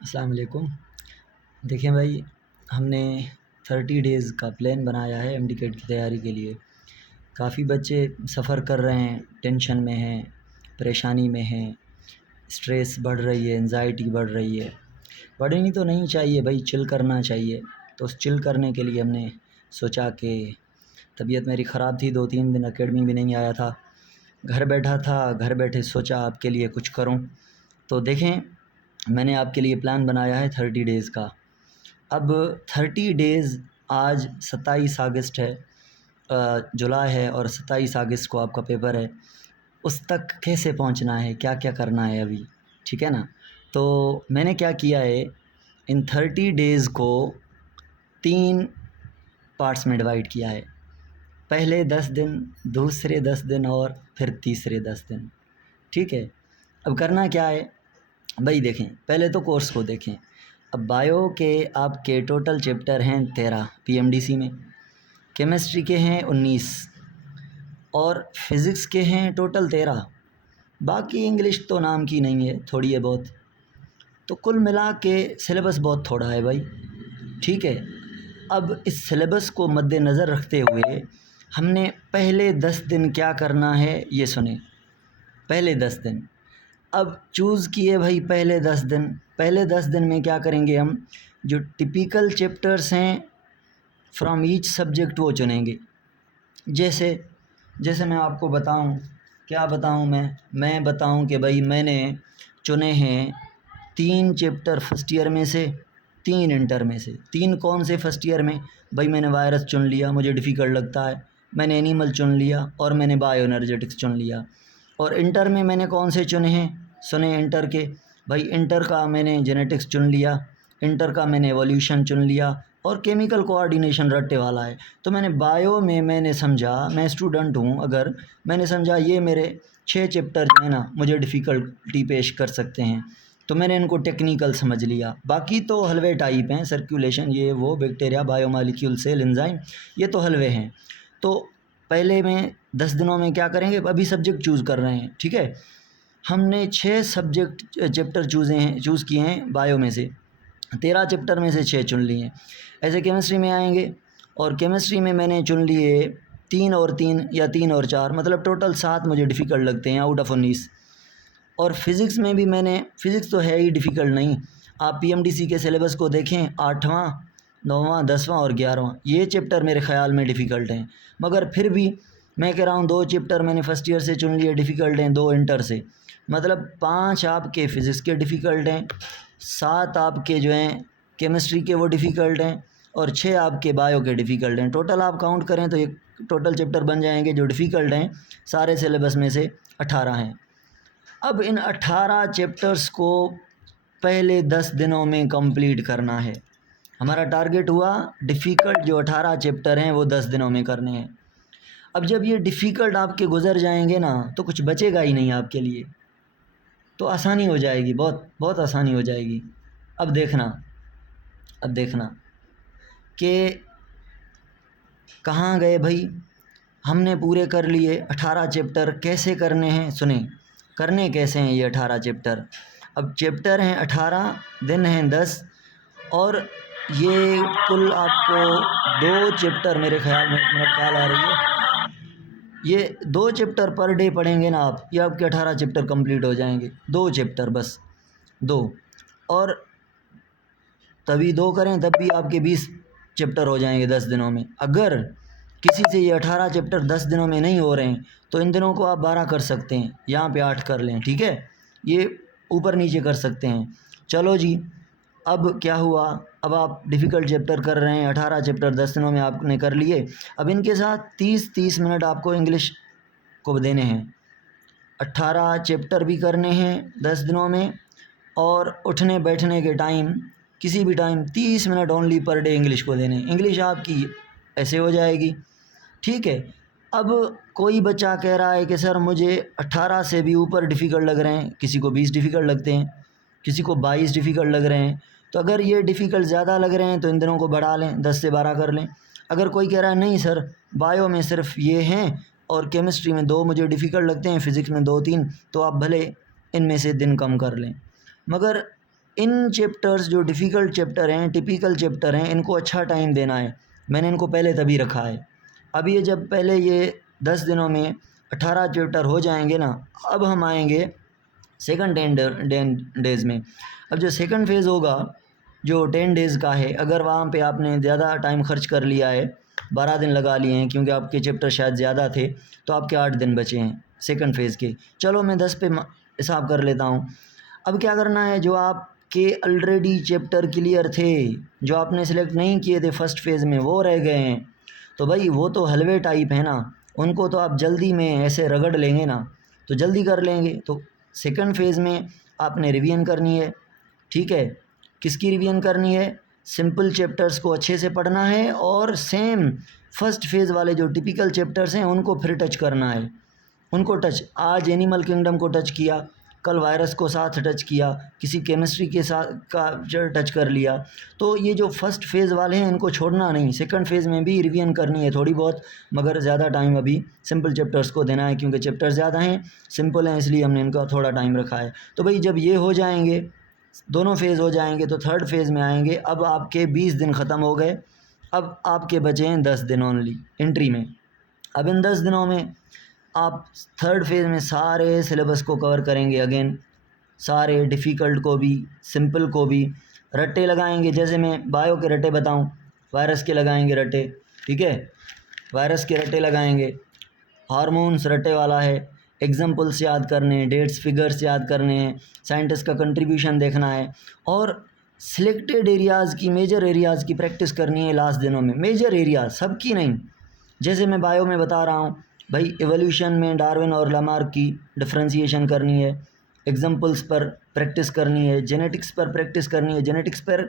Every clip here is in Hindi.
अस्सलाम वालेकुम। देखें भाई, हमने 30 डेज़ का प्लान बनाया है एमडी कैट की तैयारी के लिए। काफ़ी बच्चे सफ़र कर रहे हैं, टेंशन में हैं, परेशानी में हैं, स्ट्रेस बढ़ रही है, एंजाइटी बढ़ रही है। बढ़नी तो नहीं चाहिए भाई, चिल करना चाहिए। तो उस चिल करने के लिए हमने सोचा कि तबीयत मेरी ख़राब थी, 2-3 दिन एकेडमी भी नहीं आया था, घर बैठा था। घर बैठे सोचा आपके लिए कुछ करूं। तो देखें, मैंने आपके लिए प्लान बनाया है 30 डेज़ का। अब 30 डेज़, आज 27 अगस्त है, जुलाई है और 27 अगस्त को आपका पेपर है। उस तक कैसे पहुंचना है, क्या क्या करना है अभी, ठीक है ना। तो मैंने क्या किया है, इन 30 डेज़ को 3 पार्ट्स में डिवाइड किया है। पहले 10 दिन, दूसरे 10 दिन और फिर तीसरे 10 दिन, ठीक है। अब करना क्या है भाई, देखें पहले तो कोर्स को देखें। अब बायो के आपके टोटल चैप्टर हैं 13 पीएमडीसी में, केमिस्ट्री के हैं 19 और फिज़िक्स के हैं टोटल 13। बाकी इंग्लिश तो नाम की नहीं है, थोड़ी है बहुत। तो कुल मिला के सिलेबस बहुत थोड़ा है भाई, ठीक है। अब इस सिलेबस को मद्देनज़र रखते हुए हमने पहले 10 दिन क्या करना है ये सुने। पहले 10 दिन अब चूज़ किए भाई। पहले 10 दिन में क्या करेंगे हम, जो टिपिकल चैप्टर्स हैं फ्रॉम ईच सब्जेक्ट वो चुनेंगे। जैसे जैसे मैं आपको बताऊं, क्या बताऊं, मैं बताऊं कि भाई मैंने चुने हैं 3 चैप्टर फर्स्ट ईयर में से, 3 इंटर में से। 3 कौन से फर्स्ट ईयर में भाई, मैंने वायरस चुन लिया, मुझे डिफ़िकल्ट लगता है। मैंने एनिमल चुन लिया और मैंने बायो एनर्जेटिक्स चुन लिया। और इंटर में मैंने कौन से चुने हैं, सुने इंटर के भाई। इंटर का मैंने जेनेटिक्स चुन लिया, इंटर का मैंने एवोल्यूशन चुन लिया और केमिकल कोऑर्डिनेशन रट्टे वाला है। तो मैंने बायो में मैंने समझा, मैं स्टूडेंट हूँ, अगर मैंने समझा ये मेरे 6 चैप्टर जो है ना मुझे डिफ़िकल्टी पेश कर सकते हैं, तो मैंने इनको टेक्निकल समझ लिया। बाकी तो हलवे टाइप हैं, सर्कुलेशन ये वो, बैक्टीरिया, बायोमॉलिक्यूल, सेल, एंजाइम, ये तो हलवे हैं। तो पहले में 10 दिनों में क्या करेंगे, अभी सब्जेक्ट चूज़ कर रहे हैं, ठीक है। हमने 6 सब्जेक्ट चैप्टर चूज़ किए हैं बायो में से। 13 चैप्टर में से 6 चुन लिए। ऐसे केमिस्ट्री में आएंगे और केमिस्ट्री में मैंने चुन लिए 3 और 3 या 3 और 4, मतलब टोटल 7 मुझे डिफ़िकल्ट लगते हैं आउट ऑफ 19। और फिज़िक्स में भी मैंने, फ़िज़िक्स तो है ही डिफ़िकल्ट नहीं, आप पीएमडीसी के सिलेबस को देखें, 8वां, 9वां, 10वां और 11वां ये चैप्टर मेरे ख़्याल में डिफ़िकल्ट हैं। मगर फिर भी मैं कह रहा हूँ 2 चैप्टर मैंने फ़र्स्ट ईयर से चुन लिए डिफ़िकल्ट हैं, 2 इंटर से, मतलब 5 आपके फ़िज़िक्स के डिफ़िकल्ट हैं, 7 आपके जो हैं केमिस्ट्री के वो डिफ़िकल्ट हैं और 6 आपके बायो के डिफ़िकल्ट हैं। टोटल आप काउंट करें तो एक टोटल चैप्टर बन जाएंगे जो डिफ़िकल्ट हैं सारे सिलेबस में से 18 हैं। अब इन 18 चैप्टर्स को पहले 10 दिनों में कंप्लीट करना है। हमारा टारगेट हुआ डिफ़िकल्ट जो 18 चैप्टर हैं वो 10 दिनों में करने हैं। अब जब ये डिफ़िकल्ट आपके गुज़र जाएंगे ना तो कुछ बचेगा ही नहीं आपके लिए, तो आसानी हो जाएगी, बहुत बहुत आसानी हो जाएगी। अब देखना कि कहाँ गए भाई, हमने पूरे कर लिए 18 चैप्टर। कैसे करने हैं सुने, करने कैसे हैं ये 18 चैप्टर। अब चैप्टर हैं 18, दिन हैं 10 और ये कुल आपको 2 चैप्टर, मेरे ख्याल में, एक मिनट कॉल आ रही है, ये 2 चैप्टर पर डे पढ़ेंगे ना आप, ये आपके 18 चैप्टर कंप्लीट हो जाएंगे। 2 चैप्टर बस, 2, और तभी 2 करें तब भी आपके 20 चैप्टर हो जाएंगे 10 दिनों में। अगर किसी से ये 18 चैप्टर 10 दिनों में नहीं हो रहे हैं तो इन दिनों को आप 12 कर सकते हैं, यहाँ पे 8 कर लें, ठीक है, ये ऊपर नीचे कर सकते हैं। चलो जी, अब क्या हुआ, अब आप डिफ़िकल्ट चैप्टर कर रहे हैं, 18 चैप्टर 10 दिनों में आपने कर लिए। अब इनके साथ 30-30 मिनट आपको इंग्लिश को देने हैं। 18 चैप्टर भी करने हैं 10 दिनों में और उठने बैठने के टाइम, किसी भी time 30 minute only per day English को देने। इंग्लिश आपकी ऐसे हो जाएगी, ठीक है। अब कोई बच्चा कह रहा है कि सर मुझे 18 से भी ऊपर डिफ़िकल्ट लग रहे हैं, किसी को 20 डिफ़िकल्ट लगते हैं, किसी को 22 डिफ़िकल्ट लग रहे हैं। तो अगर ये डिफ़िकल्ट ज़्यादा लग रहे हैं तो इन दिनों को बढ़ा लें, 10 से 12 कर लें। अगर कोई कह रहा है नहीं सर बायो में सिर्फ ये हैं और केमिस्ट्री में 2 मुझे डिफ़िकल्ट लगते हैं, फ़िज़िक्स में 2-3, तो आप भले इनमें से दिन कम कर लें। मगर इन चैप्टर्स जो डिफ़िकल्ट चैप्टर हैं, टिपिकल चैप्टर हैं, इनको अच्छा टाइम देना है। मैंने इनको पहले तभी रखा है। अब ये जब पहले ये 10 दिनों में 18 चैप्टर हो जाएंगे ना, अब हम आएंगे सेकंड 10 डेज़ में। अब जो सेकंड फेज़ होगा जो 10 डेज़ का है, अगर वहाँ पे आपने ज़्यादा टाइम खर्च कर लिया है, 12 दिन लगा लिए हैं क्योंकि आपके चैप्टर शायद ज़्यादा थे, तो आपके 8 दिन बचे हैं सेकंड फेज़ के। चलो मैं 10 पे हिसाब कर लेता हूँ। अब क्या करना है, जो आपके ऑलरेडी चैप्टर क्लियर थे, जो आपने सेलेक्ट नहीं किए थे फर्स्ट फेज़ में, वो रह गए हैं, तो भाई वो तो हलवे टाइप है ना, उनको तो आप जल्दी में ऐसे रगड़ लेंगे ना, तो जल्दी कर लेंगे। तो सेकंड फेज़ में आपने रिवीजन करनी है। ठीक है, किसकी रिवीजन करनी है? सिंपल चैप्टर्स को अच्छे से पढ़ना है और सेम फर्स्ट फेज़ वाले जो टिपिकल चैप्टर्स हैं उनको फिर टच करना है। उनको टच, आज एनिमल किंगडम को टच किया, कल वायरस को साथ टच किया, किसी केमिस्ट्री के साथ का टच कर लिया। तो ये जो फर्स्ट फेज़ वाले हैं इनको छोड़ना नहीं, सेकंड फेज़ में भी रिवीजन करनी है थोड़ी बहुत, मगर ज़्यादा टाइम अभी सिंपल चैप्टर्स को देना है क्योंकि चैप्टर ज़्यादा हैं, सिंपल हैं, इसलिए हमने इनका थोड़ा टाइम रखा है। तो भाई जब ये हो जाएंगे, दोनों फेज़ हो जाएंगे, तो थर्ड फेज़ में आएंगे। अब आपके 20 दिन ख़त्म हो गए, अब आपके बचे हैं 10 दिन ओनली एंट्री में। अब इन 10 दिनों में आप थर्ड फेज़ में सारे सिलेबस को कवर करेंगे अगेन, सारे डिफ़िकल्ट को भी, सिंपल को भी। रट्टे लगाएंगे, जैसे मैं बायो के रट्टे बताऊं, वायरस के लगाएंगे रट्टे। ठीक है, वायरस के रट्टे लगाएंगे, हार्मोन्स रट्टे वाला है, एग्जाम्पल्स याद करने हैं, डेट्स फिगर्स याद करने हैं, साइंटिस्ट का कंट्रीब्यूशन देखना है, और सिलेक्टेड एरियाज़ की, मेजर एरियाज़ की प्रैक्टिस करनी है लास्ट दिनों में। मेजर एरियाज़, सबकी नहीं। जैसे मैं बायो में बता रहा हूँ भाई, एवोल्यूशन में डार्विन और लामार्क की डिफ्रेंशिएशन करनी है, एग्जाम्पल्स पर प्रैक्टिस करनी है, जेनेटिक्स पर प्रैक्टिस करनी है। जेनेटिक्स पर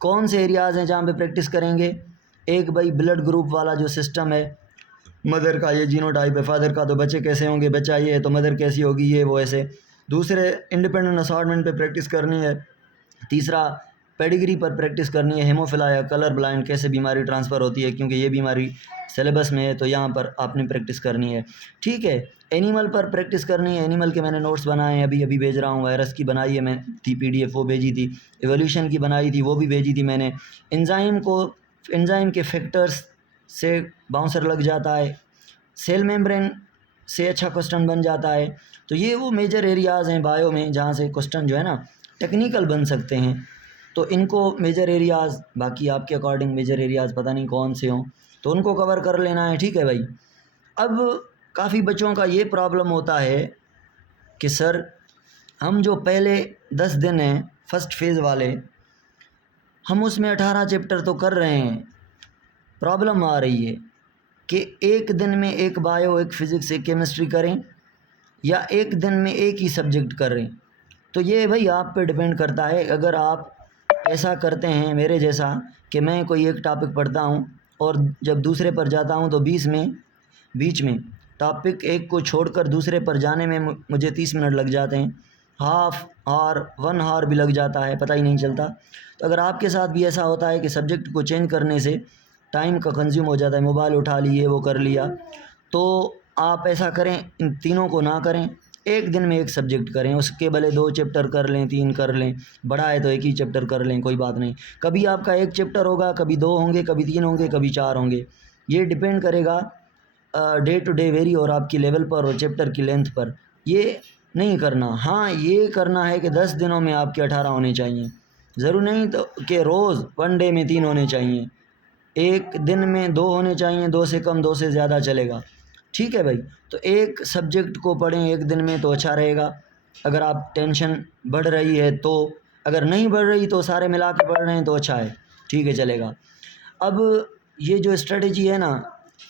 कौन से एरियाज़ हैं जहाँ पे प्रैक्टिस करेंगे? एक भाई ब्लड ग्रुप वाला जो सिस्टम है, मदर का ये जीनोटाइप है, फादर का तो बच्चे कैसे होंगे, बच्चा ये है तो मदर कैसी होगी, ये वो ऐसे। दूसरे इंडिपेंडेंट असॉर्टमेंट पे प्रैक्टिस करनी है। तीसरा पेडिग्री पर प्रैक्टिस करनी है, हेमोफिलिया, कलर ब्लाइंड, कैसे बीमारी ट्रांसफ़र होती है, क्योंकि ये बीमारी सिलेबस में है तो यहाँ पर आपने प्रैक्टिस करनी है। ठीक है, एनिमल पर प्रैक्टिस करनी है, एनिमल के मैंने नोट्स बनाए हैं, अभी अभी भेज रहा हूँ। वायरस की बनाई है मैं थी PDF, वो भेजी थी। एवोल्यूशन की बनाई थी, वो भी भेजी थी मैंने। एंजाइम के फैक्टर्स से बाउंसर लग जाता है, सेल मेम्ब्रेन से अच्छा क्वेश्चन बन जाता है। तो ये वो मेजर एरियाज़ हैं बायो में जहाँ से क्वेश्चन जो है ना टेक्निकल बन सकते हैं। तो इनको मेजर एरियाज़, बाकी आपके अकॉर्डिंग मेजर एरियाज़ पता नहीं कौन से हों, तो उनको कवर कर लेना है। ठीक है भाई। अब काफ़ी बच्चों का ये प्रॉब्लम होता है कि सर हम जो पहले 10 दिन हैं फर्स्ट फेज़ वाले, हम उसमें 18 चैप्टर तो कर रहे हैं, प्रॉब्लम आ रही है कि एक दिन में एक बायो, एक फ़िज़िक्स, एक केमिस्ट्री करें या एक दिन में एक ही सब्जेक्ट करें। तो ये भाई आप पे डिपेंड करता है। अगर आप ऐसा करते हैं मेरे जैसा कि मैं कोई एक टॉपिक पढ़ता हूँ और जब दूसरे पर जाता हूँ तो बीच में टॉपिक एक को छोड़कर दूसरे पर जाने में मुझे 30 मिनट लग जाते हैं, हाफ आवर 1 आवर भी लग जाता है, पता ही नहीं चलता। तो अगर आपके साथ भी ऐसा होता है कि सब्जेक्ट को चेंज करने से टाइम का कंज्यूम हो जाता है, मोबाइल उठा लिए, वो कर लिया, तो आप ऐसा करें, इन तीनों को ना करें, एक दिन में एक सब्जेक्ट करें। उसके भले 2 चैप्टर कर लें, 3 कर लें, बड़ा है तो एक ही चैप्टर कर लें, कोई बात नहीं। कभी आपका एक चैप्टर होगा, कभी 2 होंगे, कभी 3 होंगे, कभी 4 होंगे। ये डिपेंड करेगा डे टू डे वेरी और आपकी लेवल पर और चैप्टर की लेंथ पर। ये नहीं करना, हाँ ये करना है कि 10 दिनों में आपके 18 होने चाहिए। ज़रूर नहीं तो कि रोज़ 1 डे में 3 होने चाहिए, एक दिन में 2 होने चाहिए, 2 से कम, 2 से ज़्यादा चलेगा। ठीक है भाई। तो एक सब्जेक्ट को पढ़ें एक दिन में तो अच्छा रहेगा। अगर आप टेंशन बढ़ रही है तो, अगर नहीं बढ़ रही तो सारे मिला के पढ़ रहे हैं तो अच्छा है, ठीक है, चलेगा। अब ये जो स्ट्रेटजी है ना,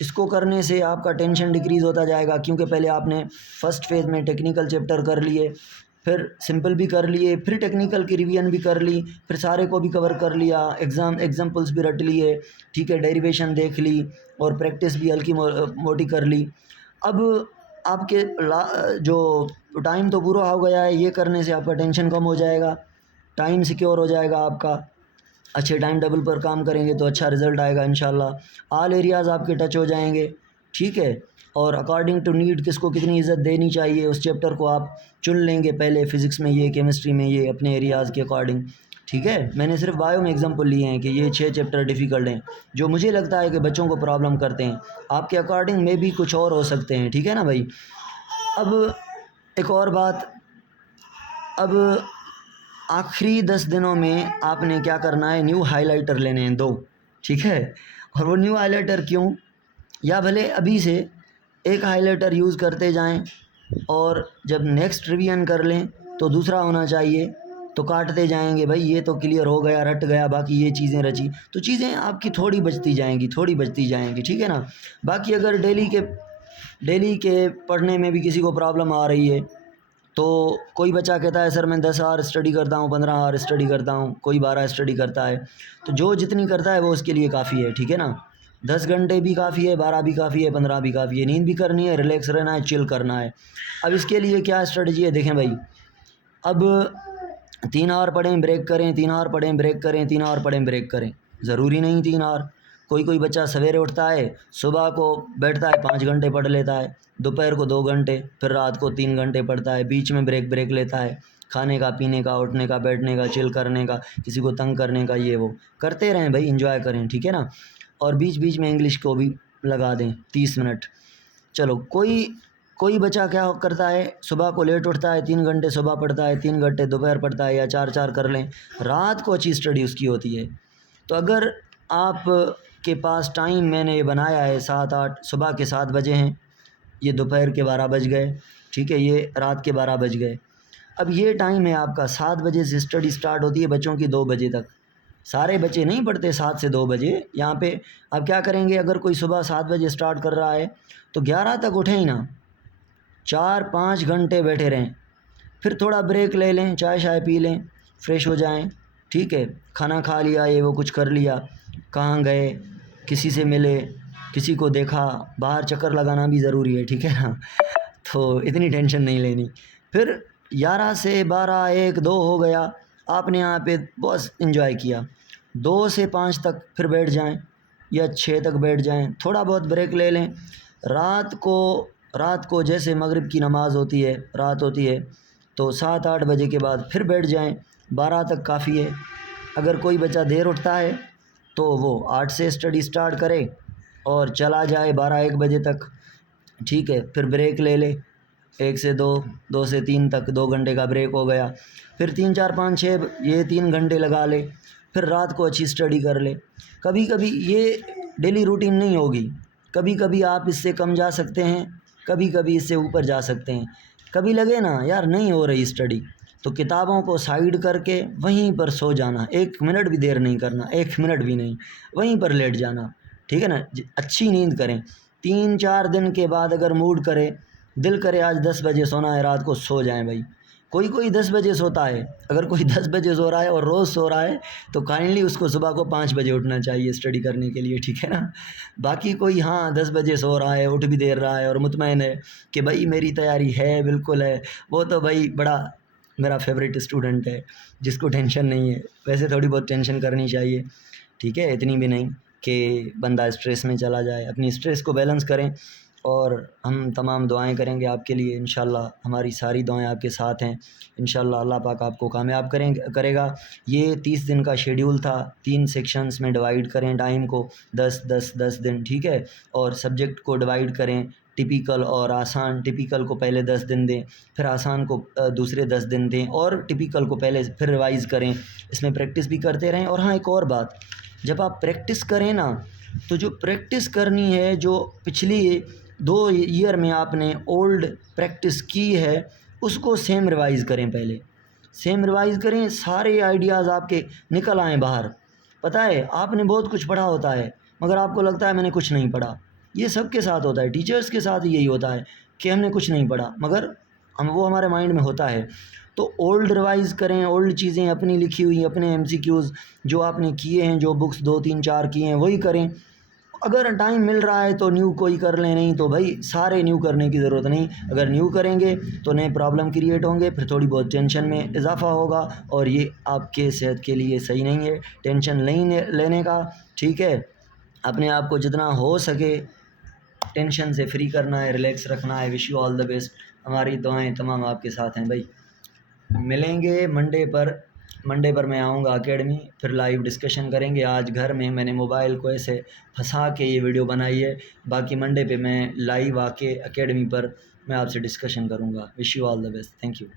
इसको करने से आपका टेंशन डिक्रीज़ होता जाएगा, क्योंकि पहले आपने फर्स्ट फेज़ में टेक्निकल चैप्टर कर लिए, फिर सिंपल भी कर लिए, फिर टेक्निकल की रिवीजन भी कर ली, फिर सारे को भी कवर कर लिया, एग्जाम्पल्स भी रट लिए, ठीक है, डेरिवेशन देख ली और प्रैक्टिस भी हल्की मोटी कर ली। अब आपके जो टाइम तो पूरा हो गया है, ये करने से आपका टेंशन कम हो जाएगा, टाइम सिक्योर हो जाएगा आपका। अच्छे टाइम टेबल पर काम करेंगे तो अच्छा रिज़ल्ट आएगा इंशाल्लाह। ऑल एरियाज़ आपके टच हो जाएंगे। ठीक है, और अकॉर्डिंग टू नीड किसको कितनी इज़्ज़त देनी चाहिए उस चैप्टर को आप चुन लेंगे पहले, फ़िज़िक्स में ये, केमिस्ट्री में ये, अपने एरियाज़ के अकॉर्डिंग। ठीक है, मैंने सिर्फ बायो में एग्जांपल लिए हैं कि ये 6 चैप्टर डिफ़िकल्ट हैं जो मुझे लगता है कि बच्चों को प्रॉब्लम करते हैं। आपके अकॉर्डिंग में भी कुछ और हो सकते हैं, ठीक है ना भाई। अब एक और बात, अब आखिरी 10 दिनों में आपने क्या करना है, न्यू हाइलाइटर लेने हैं 2, ठीक है। और वो न्यू हाइलाइटर क्यों, या भले अभी से एक हाइलाइटर यूज़ करते जाएं और जब नेक्स्ट रिवीजन कर लें तो दूसरा होना चाहिए, तो काटते जाएंगे भाई, ये तो क्लियर हो गया, रट गया, बाकी ये चीज़ें रची, तो चीज़ें आपकी थोड़ी बचती जाएंगी, ठीक है ना। बाकी अगर डेली के पढ़ने में भी किसी को प्रॉब्लम आ रही है, तो कोई बच्चा कहता है सर मैं 10 आवर स्टडी करता हूँ, 15 आवर स्टडी करता हूँ, कोई 12 स्टडी करता है, तो जो जितनी करता है वो उसके लिए काफ़ी है, ठीक है ना। 10 घंटे भी काफ़ी है, 12 भी काफ़ी है, 15 भी काफ़ी है। नींद भी करनी है, रिलैक्स रहना है, चिल करना है। अब इसके लिए क्या स्ट्रेटजी है देखें भाई। अब 3 आवर पढ़ें ब्रेक करें, 3 आवर पढ़ें ब्रेक करें, 3 आवर पढ़ें ब्रेक करें, ज़रूरी नहीं 3 आवर। कोई बच्चा सवेरे उठता है, सुबह को बैठता है 5 घंटे पढ़ लेता है, दोपहर को 2 घंटे, फिर रात को 3 घंटे पढ़ता है, बीच में ब्रेक लेता है, खाने का, पीने का, उठने का, बैठने का, चिल करने का, किसी को तंग करने का, ये वो करते रहें भाई, एंजॉय करें, ठीक है ना। और बीच बीच में इंग्लिश को भी लगा दें 30 मिनट। चलो कोई बच्चा क्या करता है, सुबह को लेट उठता है, 3 घंटे सुबह पढ़ता है, 3 घंटे दोपहर पढ़ता है, या 4 कर लें, रात को अच्छी स्टडी उसकी होती है। तो अगर आप के पास टाइम मैंने ये बनाया है 7-8, सुबह के 7 बजे हैं, ये दोपहर के 12 बज गए, ठीक है, ये रात के 12 बज गए। अब ये टाइम है आपका, 7 बजे से स्टडी स्टार्ट होती है बच्चों की 2 बजे तक। सारे बच्चे नहीं पढ़ते 7 से 2 बजे। यहाँ पे अब क्या करेंगे, अगर कोई सुबह 7 बजे स्टार्ट कर रहा है तो 11 तक उठें ही ना, 4-5 घंटे बैठे रहें, फिर थोड़ा ब्रेक ले लें, चाय शाय पी लें, फ्रेश हो जाएं, ठीक है, खाना खा लिया, ये वो कुछ कर लिया, कहाँ गए, किसी से मिले, किसी को देखा, बाहर चक्कर लगाना भी ज़रूरी है, ठीक है ना। तो इतनी टेंशन नहीं लेनी। फिर 11 से 12, 1, 2 हो गया, आपने यहाँ पे बस एंजॉय किया, 2 से 5 तक फिर बैठ जाएं या 6 तक बैठ जाएं, थोड़ा बहुत ब्रेक ले लें। रात को जैसे मगरिब की नमाज़ होती है, रात होती है, तो 7-8 बजे के बाद फिर बैठ जाएं, 12 तक काफ़ी है। अगर कोई बच्चा देर उठता है तो वो 8 से स्टडी स्टार्ट करे और चला जाए 12-1 बजे तक, ठीक है, फिर ब्रेक ले ले 1 से 2, 2 से 3 तक, 2 घंटे का ब्रेक हो गया, फिर 3, 4, 5, 6 ये 3 घंटे लगा ले, फिर रात को अच्छी स्टडी कर ले। कभी कभी ये डेली रूटीन नहीं होगी, कभी कभी आप इससे कम जा सकते हैं, कभी कभी इससे ऊपर जा सकते हैं। कभी लगे ना यार नहीं हो रही स्टडी, तो किताबों को साइड करके वहीं पर सो जाना, 1 मिनट भी देर नहीं करना, 1 मिनट भी नहीं, वहीं पर लेट जाना, ठीक है ना। अच्छी नींद करें। 3-4 दिन के बाद अगर मूड करे, दिल करे आज 10 बजे सोना है, रात को सो जाएं भाई। कोई 10 बजे सोता है, अगर कोई 10 बजे सो रहा है और रोज़ सो रहा है तो काइंडली उसको सुबह को 5 बजे उठना चाहिए स्टडी करने के लिए, ठीक है ना। बाकी कोई 10 बजे सो रहा है, उठ भी देर रहा है और मुतमईन है कि भाई मेरी तैयारी है, बिल्कुल है, वो तो भाई बड़ा मेरा फेवरेट स्टूडेंट है, जिसको टेंशन नहीं है। वैसे थोड़ी बहुत टेंशन करनी चाहिए, ठीक है, इतनी भी नहीं कि बंदा स्ट्रेस में चला जाए। अपनी स्ट्रेस को बैलेंस करें और हम तमाम दुआएं करेंगे आपके लिए, इंशाल्लाह हमारी सारी दुआएं आपके साथ हैं। इंशाल्लाह अल्लाह पाक आपको कामयाब करेगा। ये 30 दिन का शेड्यूल था, 3 सेक्शंस में डिवाइड करें टाइम को, 10 दिन, ठीक है, और सब्जेक्ट को डिवाइड करें, टिपिकल और आसान। टिपिकल को पहले 10 दिन दें, फिर आसान को दूसरे 10 दिन दें, और टिपिकल को पहले फिर रिवाइज़ करें। इसमें प्रैक्टिस भी करते रहें। और हाँ, एक और बात, जब आप प्रैक्टिस करें ना, तो जो प्रैक्टिस करनी है, जो पिछली 2 ईयर में आपने ओल्ड प्रैक्टिस की है, उसको सेम रिवाइज़ करें, पहले सेम रिवाइज़ करें, सारे आइडियाज़ आपके निकल आएँ बाहर। पता है आपने बहुत कुछ पढ़ा होता है मगर आपको लगता है मैंने कुछ नहीं पढ़ा। ये सबके साथ होता है, टीचर्स के साथ यही होता है कि हमने कुछ नहीं पढ़ा, मगर वो हमारे माइंड में होता है। तो ओल्ड रिवाइज़ करें, ओल्ड चीज़ें अपनी लिखी हुई, अपने एमसीक्यूज़ जो आपने किए हैं, जो बुक्स 2-3-4 किए हैं वही करें। अगर टाइम मिल रहा है तो न्यू कोई कर लें, नहीं तो भाई सारे न्यू करने की ज़रूरत नहीं। अगर न्यू करेंगे तो नए प्रॉब्लम क्रिएट होंगे, फिर थोड़ी बहुत टेंशन में इजाफ़ा होगा और ये आपके सेहत के लिए सही नहीं है। टेंशन नहीं लेने का, ठीक है। अपने आप को जितना हो सके टेंशन से फ्री करना है, रिलैक्स रखना है। Wish you all the best. हमारी दुआएं तमाम आपके साथ हैं भाई। मिलेंगे मंडे पर मैं आऊँगा एकेडमी, फिर लाइव डिस्कशन करेंगे। आज घर में मैंने मोबाइल को ऐसे फंसा के ये वीडियो बनाई है, बाकी मंडे पे मैं लाइव आके एकेडमी पर मैं आपसे डिस्कशन करूँगा। Wish you all the best. Thank you.